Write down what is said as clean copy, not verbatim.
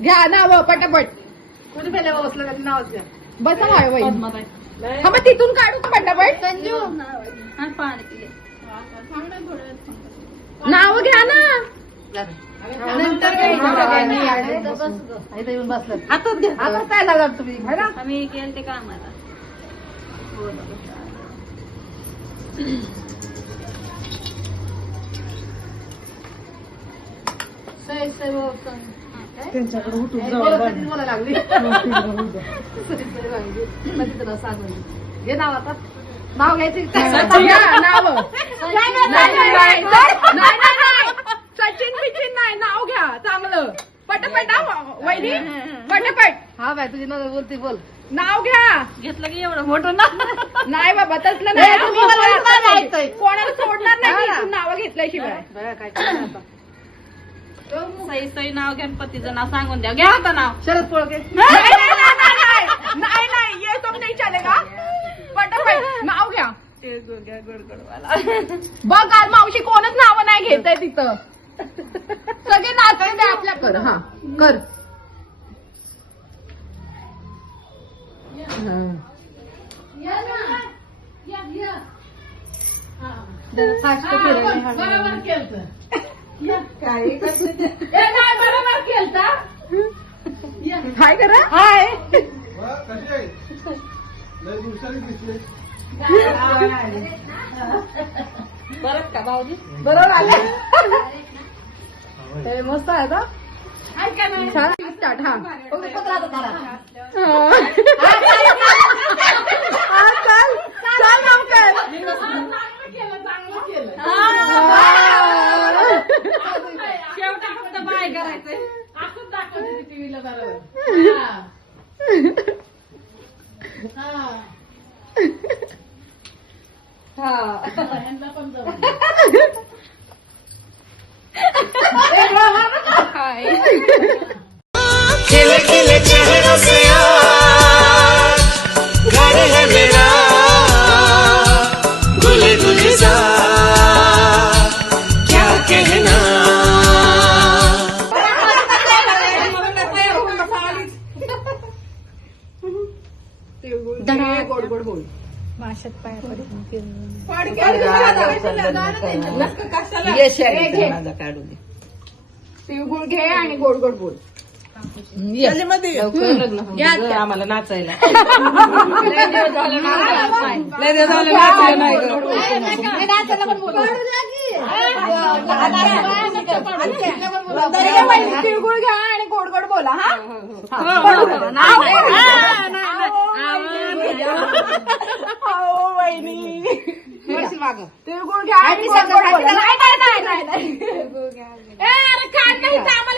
घ्या नाव पटापट. कोणी पहिले बसलं नाव घ्या. बसा बाई. हा मग तिथून काढू का पटापट. नाव घ्या ना. नंतर हातात घ्या. आता काय लागणार तुम्ही आम्ही केलं ते कामाला. त्यांच्याकडे उठून लागली. घे नाव आता. नाव घ्यायचं नाव. सचिन बिचिन नाही. नाव घ्या चांगलं. पटपट वैरी पटपट. हा बाय तुझी नाव बोलती बोल. नाव घ्या. घेतलं की एवढं मोठं ना. नाही बाबा तसलं नाही. कोणाला सोडणार नाही नाव घेतल्याशिवाय. काय सई सई नाव गणपतीचं नाव सांगून द्या. घ्या आता नाव. शरद पोळके. नाही ये तुम नाही चलेगा. पटापट नाव घ्या. बघ आज मावशी कोणच नाव नाही घेत आहे तिथं. सगळे नाचू द्या आपल्या. कर हा कर. बरोबर केलं. काय बरोबर केलता. हाय करा. हाय बरं का भाऊजी. बरोबर आले. मस्त आहे का. स्टार्ट. हा चल नाव कर. शेवटा फक्त बाय करायचंय. आखून दाखवते टीव्हीला. बरोबर. ह्यांना पण खिले खिले चेहरों से आज घर है मेरा गुले गुलजा क्या कहना. गोड गोड बोल. माशात पाय तिळगुळ घे आणि गोड गोड बोल. आम्हाला नाचायला तिळगुळ घ्या आणि गोड गोड बोला. हा वहिनी तिळगुळ घ्या आणि गोड गोड बोला. नाही. अरे काय नाही आम्हाला